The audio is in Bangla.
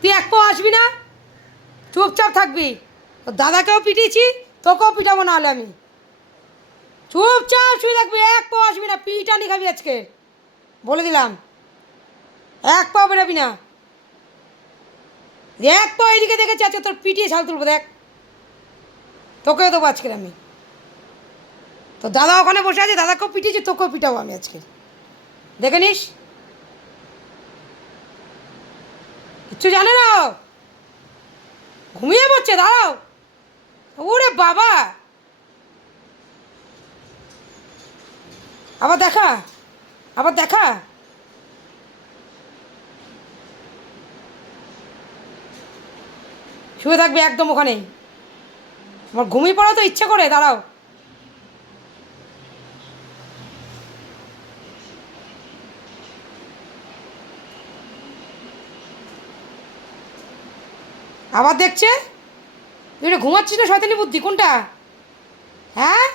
তুই এক পাও আসবি না, চুপচাপ থাকবি। তোর দাদাকেও পিটিয়েছি, তোকেও পিটাবো না হলে আমি। চুপচাপ শুয়ে থাকবি, এক পাও আসবি না, পিটানি খাবি আজকে, বলে দিলাম। এক পাও বেরোবি না। এক পাও এদিকে দেখেছি আজকে তোর পিটিয়ে ছাল তুলবো, দেখ। তোকেও দেবো আজকের আমি। তোর দাদা ওখানে বসে আছে, দাদাকেও পিটিয়েছি, তোকেও পিটাবো আমি আজকে, দেখে নিস। কিচ্ছু জানে না ও, ঘুমিয়ে পড়ছে, দাঁড়াও। ওরে বাবা, আবার দেখা, আবার দেখা। শুয়ে থাকবে একদম ওখানেই। আমার ঘুমিয়ে পড়া তো ইচ্ছে করে, দাঁড়াও। আবার দেখছে। তুই এটা ঘুমাচ্ছিস না শয়তানি বুদ্ধি কোনটা? হ্যাঁ,